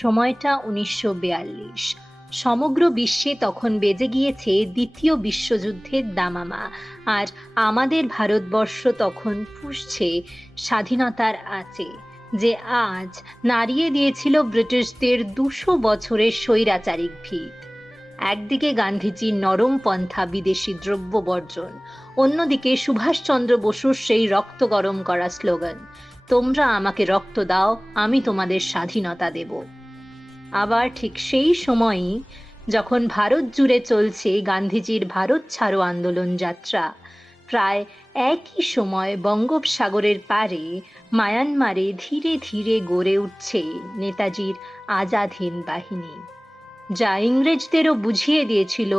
সময়টা ১৯৪২। সমগ্র বিশ্বে তখন বেজে গিয়েছে দ্বিতীয় বিশ্বযুদ্ধের দামামা, আর আমাদের ভারতবর্ষ তখন ফুঁসছে স্বাধীনতার আঁচে, যে আজ নাড়িয়ে দিয়েছিল ব্রিটিশদের ২০০ বছরের স্বৈরাচারিক ভিত। একদিকে গান্ধীজির নরম পন্থা বিদেশি দ্রব্য বর্জন, অন্যদিকে সুভাষচন্দ্র বসুর সেই রক্ত গরম করা স্লোগান, তোমরা আমাকে রক্ত দাও, আমি তোমাদের স্বাধীনতা দেব। আবার ঠিক সেই সময়ই যখন ভারত জুড়ে চলছে গান্ধীজির ভারত ছাড়ো আন্দোলন যাত্রা, প্রায় একই সময় বঙ্গোপসাগরের পারে মায়ানমারে ধীরে ধীরে গড়ে উঠছে নেতাজির আজাদ হিন্দ বাহিনী, যা ইংরেজদেরও বুঝিয়ে দিয়েছিল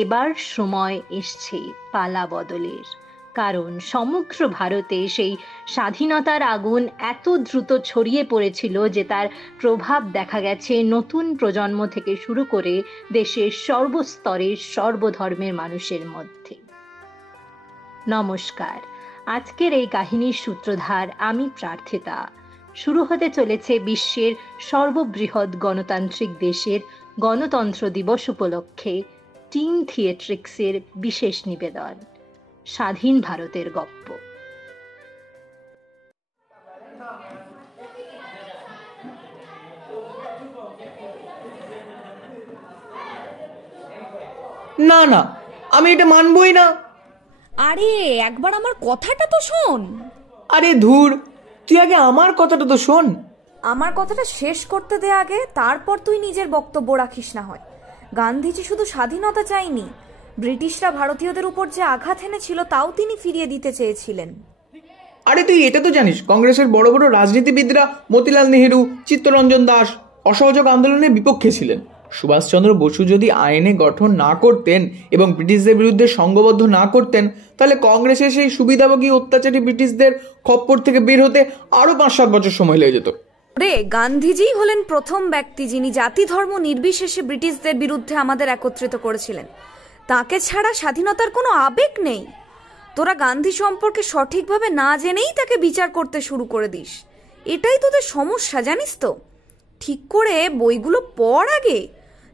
এবার সময় এসছে পালা বদলের। কারণ সমগ্র ভারতে সেই স্বাধীনতার আগুন এত দ্রুত ছড়িয়ে পড়েছিল যে তার প্রভাব দেখা গেছে নতুন প্রজন্ম থেকে শুরু করে দেশের সর্বস্তরের সর্বধর্মের মানুষের মধ্যে। নমস্কার, আজকের এই কাহিনীর সূত্রধার আমি প্রার্থিতা। শুরু হতে চলেছে বিশ্বের সর্ববৃহৎ গণতান্ত্রিক দেশের গণতন্ত্র দিবস উপলক্ষে টিম থিয়েট্রিক্সের বিশেষ নিবেদন, স্বাধীন ভারতের গপ্প। না না, আমি এটা মানবই না। আরে একবার আমার কথাটা তো শোন। আরে ধুর, তুই আগে আমার কথাটা তো শোন। আমার কথাটা শেষ করতে দে আগে, তারপর তুই নিজের বক্তব্য রাখিস না হয়। গান্ধীজি শুধু স্বাধীনতা চাইনি, ব্রিটিশরা ভারতীয়দের উপর যে আঘাত এনেছিল তাও তিনি ফিরিয়ে দিতে চেয়েছিলেন। আরে তুই এটা তো জানিস, কংগ্রেসের বড় বড় রাজনীতিবিদরা মতিলাল নেহেরু, চিত্তরঞ্জন দাস অসহযোগ আন্দোলনের বিপক্ষে ছিলেন। সুভাষচন্দ্র বসু যদি আইনে গঠন না করতেন এবং ব্রিটিশদের বিরুদ্ধে সংঘবদ্ধ না করতেন, তাহলে কংগ্রেসের সেই সুবিধাভোগী অত্যাচারী ব্রিটিশদের খপ্পর থেকে বের হতে আরো ৫-৭ বছর সময় লেগে যেত। রে, গান্ধীজি হলেন প্রথম ব্যক্তি যিনি জাতি ধর্ম নির্বিশেষে ব্রিটিশদের বিরুদ্ধে আমাদের একত্রিত করেছিলেন। তাকে ছাড়া স্বাধীনতার কোনো আবেগ নেই। তোরা গান্ধী সম্পর্কে সঠিকভাবে না জেনেই তাকে বিচার করতে শুরু করে দিস। এটাই তোদের সমস্যা, জানিস তো। ঠিক করে বইগুলো পড় আগে,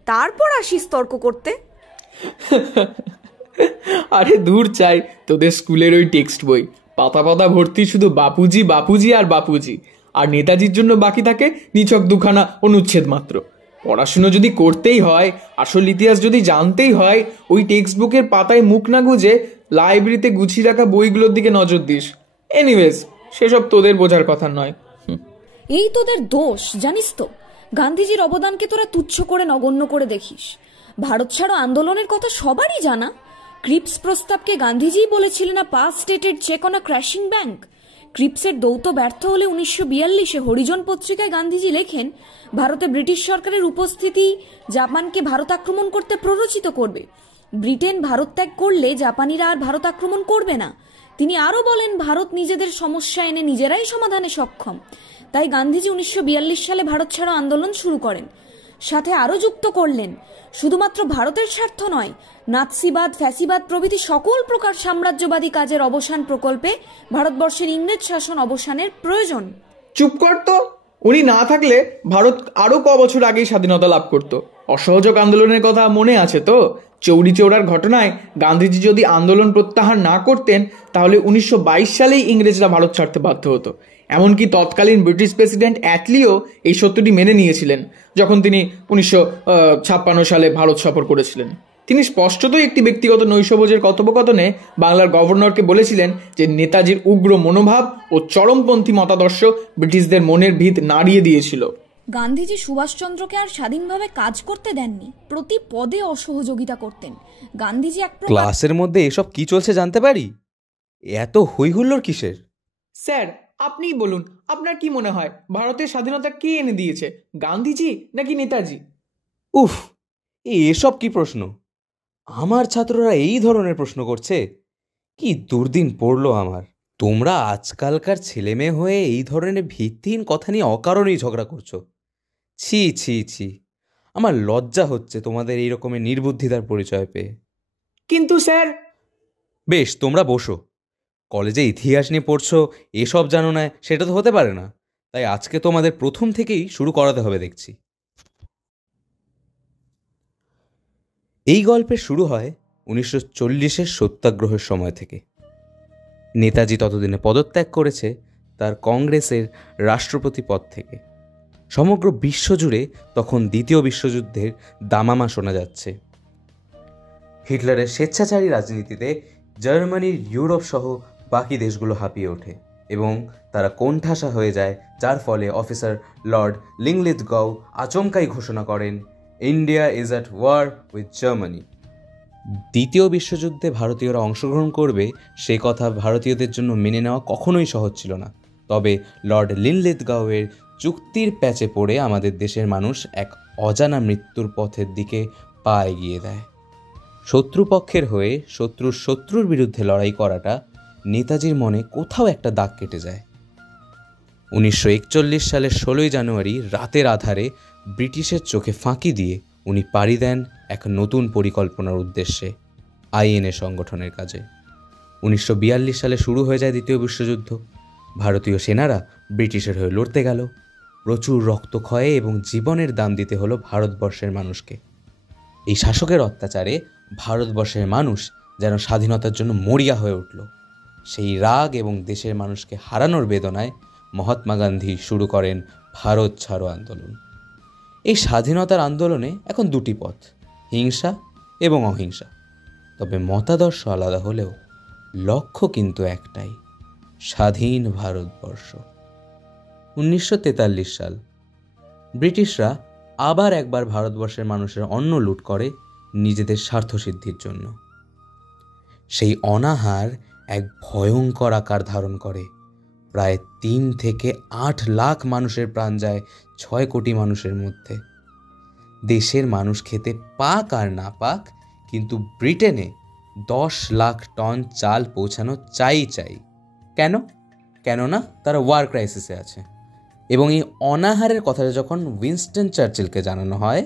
তারপর আসিস তর্ক করতে। আরে দূর চাই তোদের স্কুলের ওই টেক্সট বই, পাতা পাতা ভর্তি শুধু বাপুজি বাপুজি আর বাপুজি, আর নেতাজির জন্য বাকি থাকে নিছক দুখানা অনুচ্ছেদ মাত্র। পড়াশুনো যদি করতেই হয়, আসল ইতিহাস যদি জানতেই হয়, ওই টেক্সট বুকের পাতায় মুখ না গুজে লাইব্রেরিতে গুছিয়ে রাখা বইগুলোর দিকে নজর দিস। এনিওয়েজ, সেসব তোদের বোঝার কথা নয়। এই তোদের দোষ, জানিস তো। গান্ধীজির অবদানকে তোরা তুচ্ছ করে নগণ্য করে দেখিস। ভারত ছাড়ো আন্দোলনের কথা সবারই জানা। ক্রিপস প্রস্তাবকে গান্ধীজিই বলেছিলেন না post dated cheque on a crashing bank. ক্রিপসের দৌত্য ব্যর্থ হলে ১৯৪২-এ হরিজন পত্রিকায় গান্ধীজি লেখেন ভারতে ব্রিটিশ সরকারের উপস্থিতি জাপানকে ভারত আক্রমণ করতে প্ররোচিত করবে। ব্রিটেন ভারত ত্যাগ করলে জাপানিরা আর ভারত আক্রমণ করবে না। তিনি আরও বলেন ভারত নিজেদের সমস্যা এনে নিজেরাই সমাধানে সক্ষম। তাই গান্ধীজি ১৯৪২ সালে ভারত ছাড়ো আন্দোলন শুরু করেন। সাথে আরও যুক্ত করলেন শুধুমাত্র ভারতের স্বার্থ নয়, নাৎসিবাদ, ফ্যাসিবাদ প্রভৃতি সকল প্রকার সাম্রাজ্যবাদী কাজের অবসান প্রকল্পে ভারতবর্ষের ইংরেজ শাসন অবসানের প্রয়োজন। চুপ কর তো, উনি না থাকলে ভারত আরো ক বছর আগেই স্বাধীনতা লাভ করত। অসহযোগ আন্দোলনের কথা মনে আছে তো? চৌরি চৌরার ঘটনায় গান্ধীজি যদি আন্দোলন প্রত্যাহার না করতেন, তাহলে ১৯২২ সালেই ইংরেজরা ভারত ছাড়তে বাধ্য হতো। এমনকি তৎকালীন ব্রিটিশ প্রেসিডেন্ট অ্যাটলিও এই সত্যটি মেনে নিয়েছিলেন যখন তিনি ১৯৫৬ সালে ভারত সফর করেছিলেন। তিনি স্পষ্টতই একটি ব্যক্তিগত নৈশভোজের কথোপকথনে বাংলার গভর্নরকে বলেছিলেন যে নেতাজির উগ্র মনোভাব ও চরমপন্থী মতাদর্শ ব্রিটিশদের মনের ভিত নাড়িয়ে দিয়েছিল। গান্ধীজি সুভাষচন্দ্রকে আর স্বাধীনভাবে কাজ করতে দেননি, প্রতি পদে অসহযোগিতা করতেন। গান্ধীজি এক ক্লাসের মধ্যে এসব কি চলছে জানতে পারি? এত হইহুল্লোড় কিসের? স্যার, আপনিই বলুন, আপনার কি মনে হয় ভারতের স্বাধীনতা কে এনে দিয়েছে, গান্ধীজি নাকি নেতাজি? উফ, এসব কি প্রশ্ন! আমার ছাত্ররা এই ধরনের প্রশ্ন করছে, কি দুর্দিন পড়লো আমার। তোমরা আজকালকার ছেলে মেয়ে হয়ে এই ধরনের ভিত্তিহীন কথা নিয়ে অকারণেই ঝগড়া করছো। ছি ছি ছি, আমার লজ্জা হচ্ছে তোমাদের এই রকমের নির্বুদ্ধিতার পরিচয় পেয়ে। কিন্তু স্যার। বেশ, তোমরা বসো। কলেজে ইতিহাস নিয়ে পড়ছো, এসব জানো না সেটা তো হতে পারে না। তাই আজকে তোমাদের প্রথম থেকেই শুরু করাতে হবে দেখছি। এই গল্পের শুরু হয় 1940-এর সত্যাগ্রহের সময় থেকে। নেতাজি ততদিনে পদত্যাগ করেছে তার কংগ্রেসের রাষ্ট্রপতি পদ থেকে। সমগ্র বিশ্বজুড়ে তখন দ্বিতীয় বিশ্বযুদ্ধের দামামা শোনা যাচ্ছে। হিটলারের স্বেচ্ছাচারী রাজনীতিতে জার্মানির ইউরোপ সহ বাকি দেশগুলো হাঁপিয়ে ওঠে এবং তারা কোণঠাসা হয়ে যায়, যার ফলে অফিসার লর্ড লিংলিথগাউ আচমকাই ঘোষণা করেন, India is at war with Germany. দ্বিতীয় বিশ্বযুদ্ধে ভারতীয়রা অংশগ্রহণ করবে সে কথা ভারতীয়দের জন্য মেনে নেওয়া কখনোই সহজ ছিল না। তবে লর্ড লিনলিথগাউয়ের চুক্তির প্যাচে পড়ে আমাদের দেশের মানুষ এক অজানা মৃত্যুর পথের দিকে পা এগিয়ে দেয়। শত্রুপক্ষের হয়ে শত্রুর বিরুদ্ধে লড়াই করাটা নেতাজির মনে কোথাও একটা দাগ কেটে যায়। 1941 সালের 16 জানুয়ারি রাতের আধারে ব্রিটিশের চোখে ফাঁকি দিয়ে উনি পাড়ি দেন এক নতুন পরিকল্পনার উদ্দেশ্যে, আইএনএ সংগঠনের কাজে। 1942 সালে শুরু হয়ে যায় দ্বিতীয় বিশ্বযুদ্ধ। ভারতীয় সেনারা ব্রিটিশের হয়ে লড়তে গেল। প্রচুর রক্তক্ষয়ে এবং জীবনের দাম দিতে হলো ভারতবর্ষের মানুষকে। এই শাসকের অত্যাচারে ভারতবর্ষের মানুষ যেন স্বাধীনতার জন্য মরিয়া হয়ে উঠল। সেই রাগ এবং দেশের মানুষকে হারানোর বেদনায় মহাত্মা গান্ধী শুরু করেন ভারত ছাড়ো আন্দোলন। এই স্বাধীনতার আন্দোলনে এখন দুটি পথ, হিংসা এবং অহিংসা। তবে মতাদর্শ আলাদা হলেও লক্ষ্য কিন্তু একটাই, স্বাধীন ভারতবর্ষ। 1943 সাল, ব্রিটিশরা আবার একবার ভারতবর্ষের মানুষের অন্ন লুট করে নিজেদের স্বার্থসিদ্ধির জন্য। সেই অনাহার এক ভয়ঙ্কর আকার ধারণ করে। প্রায় 3 থেকে 8 লাখ মানুষের প্রাণ যায় 6 কোটি মানুষের মধ্যে। দেশের মানুষ খেতে পাক আর না পাক, কিন্তু ব্রিটেনে 10 লাখ টন চাল পৌঁছানো চাই। কেননা তারা ওয়ার ক্রাইসিসে আছে। এবং এই অনাহারের কথাটা যখন উইনস্টন চার্চিলকে জানানো হয়,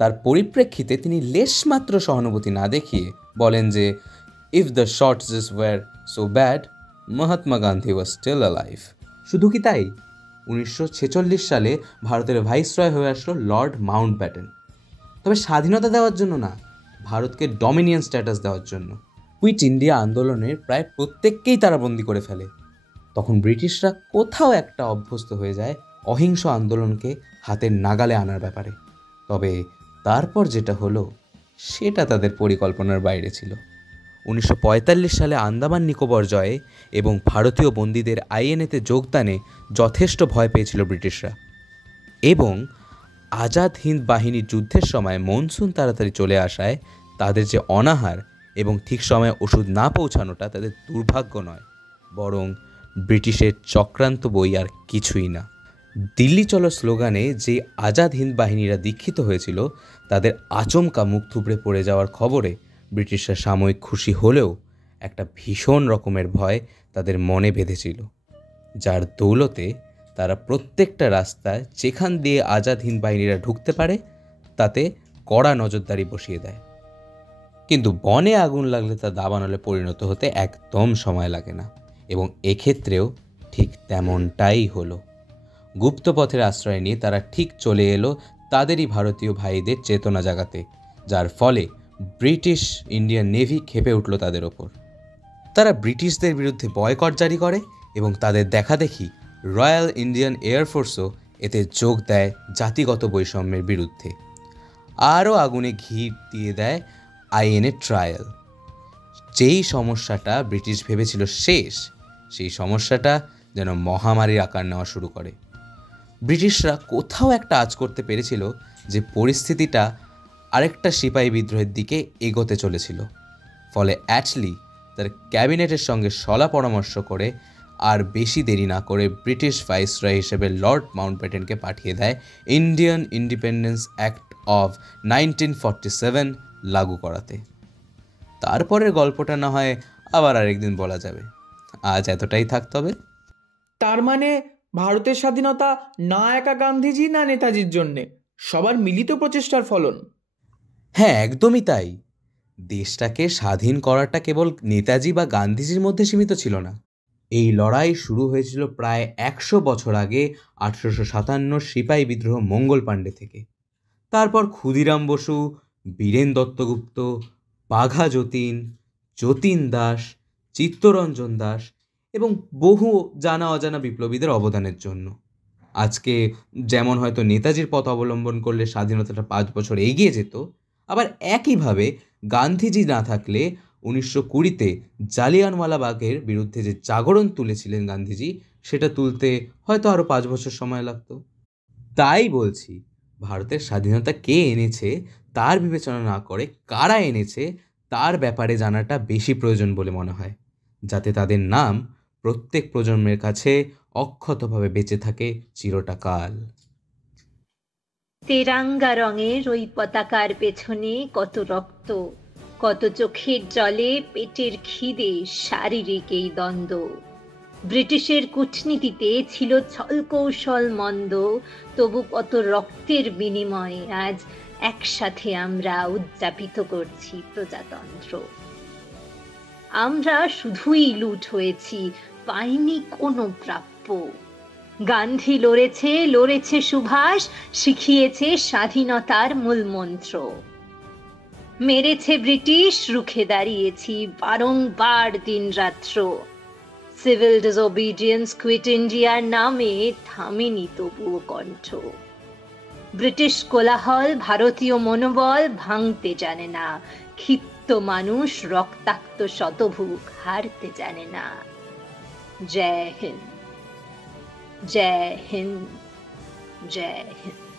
তার পরিপ্রেক্ষিতে তিনি লেশমাত্র সহানুভূতি না দেখিয়ে বলেন যে, if the shortages were so bad, Mahatma Gandhi was still alive. শুধু কি তাই, 1946 সালে ভারতের ভাইসরয় হয়ে আসলো লর্ড মাউন্টব্যাটেন। তবে স্বাধীনতা দেওয়ার জন্য না, ভারতকে ডমিনিয়ন স্ট্যাটাস দেওয়ার জন্য। কুইট ইন্ডিয়া আন্দোলনের প্রায় প্রত্যেককেই তারা বন্দি করে ফেলে। তখন ব্রিটিশরা কোথাও একটা অভ্যস্ত হয়ে যায় অহিংস আন্দোলনকে হাতের নাগালে আনার ব্যাপারে। তবে তারপর যেটা হলো সেটা তাদের পরিকল্পনার বাইরে ছিল। 1945 সালে আন্দামান নিকোবর জয়ে এবং ভারতীয় বন্দীদের আইএনএতে যোগদানে যথেষ্ট ভয় পেয়েছিল ব্রিটিশরা। এবং আজাদ হিন্দ বাহিনীর যুদ্ধের সময় মনসুন তাড়াতাড়ি চলে আসায় তাদের যে অনাহার এবং ঠিক সময়ে ওষুধ না পৌঁছানোটা তাদের দুর্ভাগ্য নয়, বরং ব্রিটিশের চক্রান্ত বই আর কিছুই না। দিল্লি চলো স্লোগানে যে আজাদ হিন্দ বাহিনীরা দীক্ষিত হয়েছিল, তাদের আচমকা মুখ থুবড়ে পড়ে যাওয়ার খবরে ব্রিটিশরা সাময়িক খুশি হলেও একটা ভীষণ রকমের ভয় তাদের মনে বেঁধেছিল, যার দৌলতে তারা প্রত্যেকটা রাস্তায় যেখান দিয়ে আজাদ হিন্দ বাহিনীরা ঢুকতে পারে তাতে কড়া নজরদারি বসিয়ে দেয়। কিন্তু বনে আগুন লাগলে তা দাবানলে পরিণত হতে একদম সময় লাগে না, এবং এক্ষেত্রেও ঠিক তেমনটাই হলো। গুপ্তপথের আশ্রয় নিয়ে তারা ঠিক চলে এলো তাদেরই ভারতীয় ভাইদের চেতনা জাগাতে, যার ফলে ব্রিটিশ ইন্ডিয়ান নেভি ক্ষেপে উঠল তাদের ওপর। তারা ব্রিটিশদের বিরুদ্ধে বয়কট জারি করে এবং তাদের দেখাদেখি রয়্যাল ইন্ডিয়ান এয়ারফোর্সও এতে যোগ দেয় জাতিগত বৈষম্যের বিরুদ্ধে। আরও আগুনে ঘি দিয়ে দেয় আইএনএ ট্রায়াল। যেই সমস্যাটা ব্রিটিশ ভেবেছিল শেষ, সেই সমস্যাটা যেন মহামারীর আকার নেওয়া শুরু করে। ব্রিটিশরা কোথাও একটা আঁচ করতে পেরেছিল যে পরিস্থিতিটা আরেকটা সিপাহী বিদ্রোহের দিকে এগোতে চলেছিল। ফলে অ্যাটলি তার ক্যাবিনেটের সঙ্গে সলা পরামর্শ করে আর বেশি দেরি না করে ব্রিটিশ ভাইসরয় হিসেবে লর্ড মাউন্টব্যাটেনকে পাঠিয়ে দেয় ইন্ডিয়ান ইন্ডিপেন্ডেন্স অ্যাক্ট অফ 1947 লাগু করাতে। তারপরের গল্পটা না হয় আবার আরেকদিন বলা যাবে। আজ এতটাই থাকতে হবে। তার মানে ভারতের স্বাধীনতা না একা গান্ধীজি না নেতাজির জন্যে, সবার মিলিত প্রচেষ্টার ফলন। হ্যাঁ, একদমই তাই। দেশটাকে স্বাধীন করাটা কেবল নেতাজি বা গান্ধীজির মধ্যে সীমিত ছিল না। এই লড়াই শুরু হয়েছিল প্রায় 100 বছর আগে 1857 সিপাহী বিদ্রোহ মঙ্গল পাণ্ডে থেকে। তারপর ক্ষুদিরাম বসু, বীরেন দত্তগুপ্ত, বাঘা যতীন, যতীন দাস, চিত্তরঞ্জন দাস এবং বহু জানা অজানা বিপ্লবীদের অবদানের জন্য। আজকে যেমন হয়তো নেতাজির পথ অবলম্বন করলে স্বাধীনতাটা 5 বছর এগিয়ে যেত, আবার একইভাবে গান্ধীজি না থাকলে 1920-তে জালিয়ানওয়ালাবাগের বিরুদ্ধে যে জাগরণ তুলেছিলেন গান্ধীজি, সেটা তুলতে হয়তো আরও 5 বছর সময় লাগতো। তাই বলছি, ভারতের স্বাধীনতা কে এনেছে তার বিবেচনা না করে কারা এনেছে তার ব্যাপারে জানাটা বেশি প্রয়োজন বলে মনে হয়, যাতে তাদের নাম প্রত্যেক প্রজন্মের কাছে অক্ষতভাবে বেঁচে থাকে চিরটা কাল। তেরাঙ্গা রঙের ওই পতাকার পেছনে কত রক্ত, কত চোখের জলে, পেটের খিদে, শারীরিক এই দ্বন্দ্ব। ব্রিটিশের কূটনীতিতে ছিল ছল কৌশল মন্দ, তবু কত রক্তের বিনিময়ে আজ একসাথে আমরা উদযাপিত করছি প্রজাতন্ত্র। আমরা শুধুই লুট হয়েছি, পাইনি কোনো প্রাপ্য। গান্ধী লড়েছে সুভাষ, শিখিয়েছে স্বাধীনতার মূল মন্ত্র। মেরেছে ব্রিটিশ, রুখে দাঁড়িয়েছি বারংবার দিন রাত্র। সিভিল ডিসোবিডিয়েন্স, কুইট ইন্ডিয়ার নামে থামেনি তবুও কণ্ঠ। ব্রিটিশ কোলাহল ভারতীয় মনোবল ভাঙতে জানে না, ক্ষিপ্ত মানুষ রক্তাক্ত শতভুগ হারতে জানে না। জয় হিন্দ, জয় হিন্দ, জয় হিন্দ।